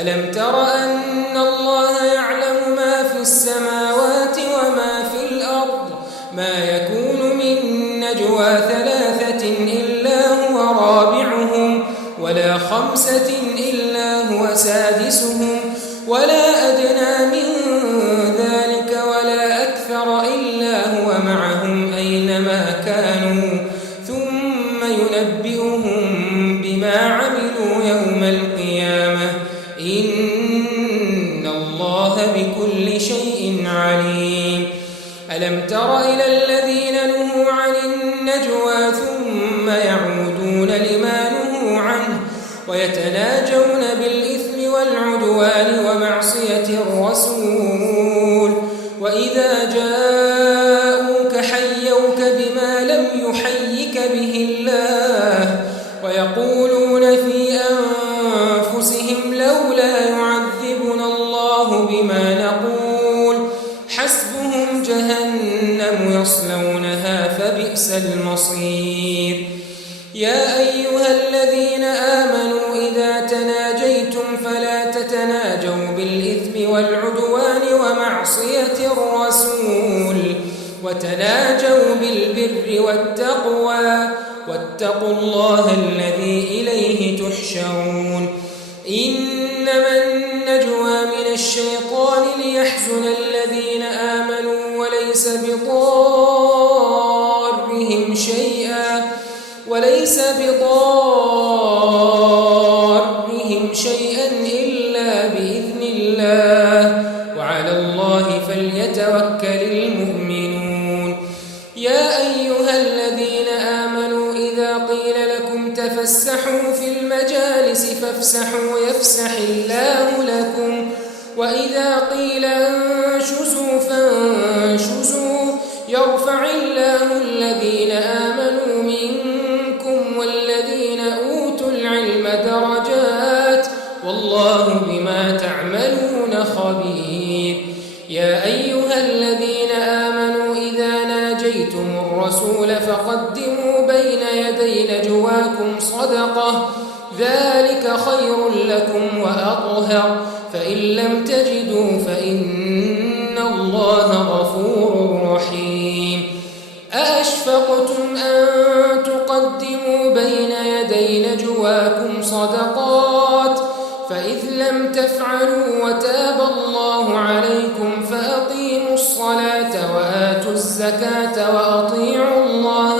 ألم تر أن الله يعلم ما في السماوات وما في الأرض ما يكون من نجوى 3 إلا هو رابعهم ولا 5 إلا هو سادسهم ولا أدنى من ذلك ولا أكثر إلا هو معهم أينما كانوا ثم ينبئهم بما عملوا يوم القيامة إن الله بكل شيء عليم. ألم تر إلى الذين نهوا عن النجوى ثم يعودون لما نهوا عنه ويتناجون بالإثم والعدوان ومعصية الرسول وإذا جاءوك حيوك بما لم يحيك به الله ويقولون في أنفسهم لولا يعذبنا الله بما نقول حسبهم جهنم يصلونها فبئس المصير. يا أيها الذين آمنوا إذا تناجيتم فلا تتناجوا بالإثم والعدوان ومعصية الرسول وتناجوا بالبر والتقوى واتقوا الله الذي إليه تحشرون. إنما النجوى من الشيطان ليحزن الذين آمنوا وليس بضارهم شيئا إلا بإذن الله وعلى الله فليتوكل المؤمنون. يا أيها الذين آمنوا إذا قيل لكم تفسحوا في المجالس فافسحوا يفسح الله لكم وإذا قيل انشزوا فانشزوا يرفع الله الذين آمنوا منكم والذين أوتوا العلم درجات والله بما تعملون خبير. يا أيها الذين آمنوا إذا ناجيتم الرسول فقدموا بين يدي نجواكم صدقة ذلك خير لكم وأطهر فإن لم تجدوا فإن الله غفور رحيم. أأشفقتم أن تقدموا بين يدي نجواكم صدقات فإذ لم تفعلوا وتاب الله عليكم فأقيموا الصلاة وآتوا الزكاة وأطيعوا الله